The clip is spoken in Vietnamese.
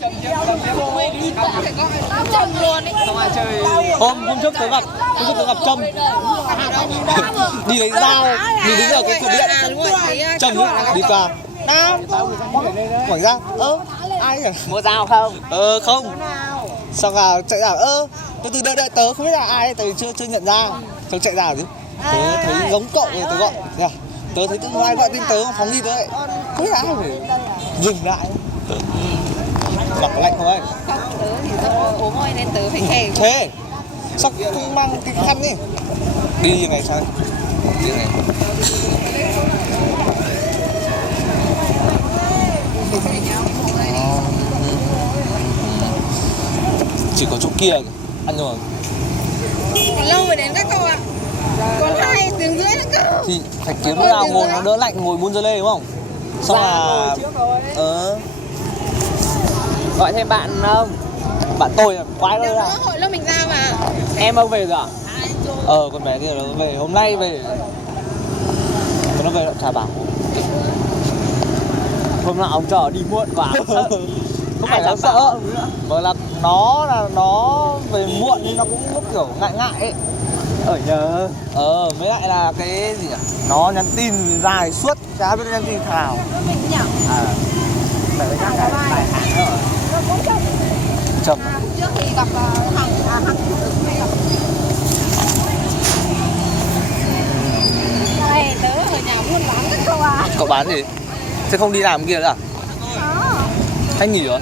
Chồng luôn ấy. Không ai chơi. Hôm trước tớ gặp Trâm đi lấy dao, đi đứng ở cái cửa điện. Trâm đi qua Nam quảng ra ai nhỉ? Mua dao không? Không. Xong là chạy ra từ từ đợi tớ không biết là ai, tớ chưa nhận ra. Xong chạy ra chứ. Tớ thấy giống cậu thì tớ gọi. Tớ thấy ai gọi tên tớ phóng đi tớ lại không biết ai phải dừng lại. Mặc lạnh thôi. Không, tớ thì tớ ốm thôi nên tớ phải thề. Thế sao không mang cái khăn đi? Đi như này sao? Đi này. Chỉ có chỗ kia ăn rồi. Còn lâu mới đến các cậu ạ. Còn 2 tiếng rưỡi nữa cơ. Thì phải kiếm nơi nào ngồi nó đỡ lạnh, ngồi buôn dưa lê đúng không? Xong là Gọi thêm bạn không? bạn tôi quái Nếu nữa nữa là hội lớp mình ra mà. Em ông về rồi à? con bé kia nó về hôm nay về. Mà nó về lại chả bảo. Hôm nào ông chờ đi muộn quá sợ. Không phải là sợ mà là nó về muộn nên nó cũng lúc kiểu ngại ấy. Ở nhờ. Với lại là cái gì nhỉ? Nó nhắn tin dài suốt, chả biết nhắn tin thảo. Mình nhỉ? Để chắc là vài tháng rồi. Chậm. Trước thì gặp Hằng này tớ ở nhà buôn bán các cậu à. Cậu bán gì? Thế không đi làm kia nữa à? Hay nghỉ rồi?